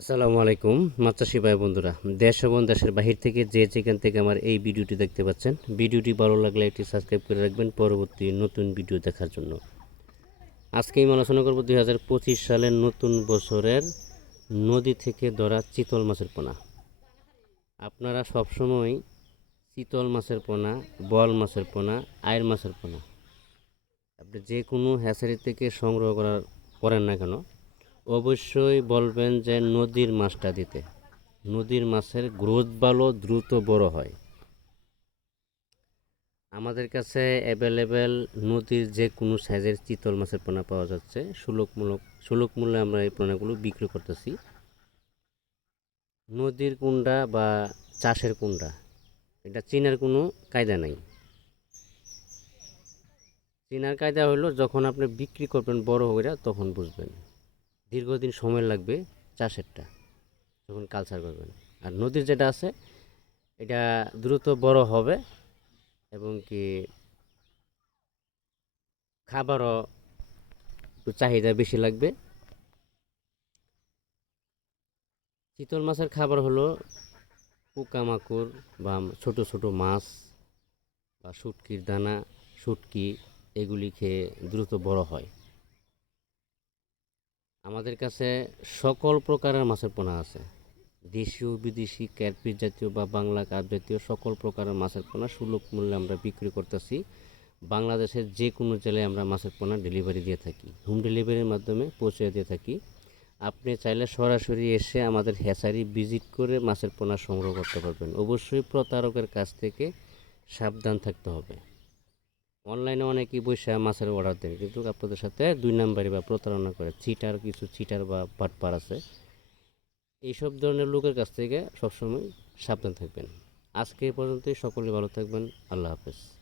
আসসালামু আলাইকুম মাচাশি ভাই বন্ধুরা। দেশ এবং দেশের বাহির থেকে যে যেখান থেকে আমার এই ভিডিওটি দেখতে পাচ্ছেন, ভিডিওটি ভালো লাগলে একটি সাবস্ক্রাইব করে রাখবেন পরবর্তী নতুন ভিডিও দেখার জন্য। আজকে আমি আলোচনা করব দুই হাজার পঁচিশ সালের নতুন বছরের নদী থেকে ধরা চিতল মাছের পোনা। আপনারা সবসময় চিতল মাছের পোনা, বল মাছের পোনা আয়ের মাছের পোনা, আপনি যে কোনো হ্যাচারি থেকে সংগ্রহ করার করেন না কেন অবশ্যই বলবেন যে নদীর মাছটা দিতে। নদীর মাছের গ্রোথ ভালো, দ্রুত বড় হয়। আমাদের কাছে অ্যাভেলেবেল নদীর যে কোনো সাইজের চিতল মাছের পোনা পাওয়া যাচ্ছে। সুলভমূলক, সুলভ মূল্যে আমরা এই পোনাগুলো বিক্রি করতেছি। নদীর কুন্ডা বা চাষের কুন্ডা এটা চিনার কোনো কায়দা নাই। চিনার কায়দা হলো যখন আপনি বিক্রি করবেন বড় হয়ে তখন বুঝবেন। দীর্ঘদিন সময় লাগবে চাষেরটা, যখন কালচার করবেন আর নদীর যেটা আছে, এটা দ্রুত বড় হবে এবং কি খাবারও একটু চাহিদা বেশি লাগবে। চিতল মাছের খাবার হলো পোকামাকড় বা ছোট ছোট মাছ বা শুটকির দানা, শুটকি, এগুলি খেয়ে দ্রুত বড় হয়। আমাদের কাছে সকল প্রকারের মাছের পোনা আছে। দেশীয় বিদেশি ক্যাটফিস জাতীয় বা বাংলা কাপ জাতীয় সকল প্রকারের মাছের পোনা সুলভ মূল্যে আমরা বিক্রি করতেছি। বাংলাদেশের যে কোনো জেলায় আমরা মাছের পোনা ডেলিভারি দিয়ে থাকি হোম ডেলিভারির মাধ্যমে পৌঁছে দিয়ে থাকি। আপনি চাইলে সরাসরি এসে আমাদের হ্যাচারি ভিজিট করে মাছের পোনা সংগ্রহ করতে পারবেন। অবশ্যই প্রতারকের কাছ থেকে সাবধান থাকতে হবে। অনলাইনে অনেকেই বসে মাছের অর্ডার দেয়। কিন্তু আপনাদের সাথে দুই নাম্বারি বা প্রতারণা করে চিটার কিছু চিটার বা পাটপার আছে। এইসব ধরনের লোকের কাছ থেকে সবসময় সাবধান থাকবেন। আজকে এ পর্যন্তই, সকলে ভালো থাকবেন, আল্লাহ হাফেজ।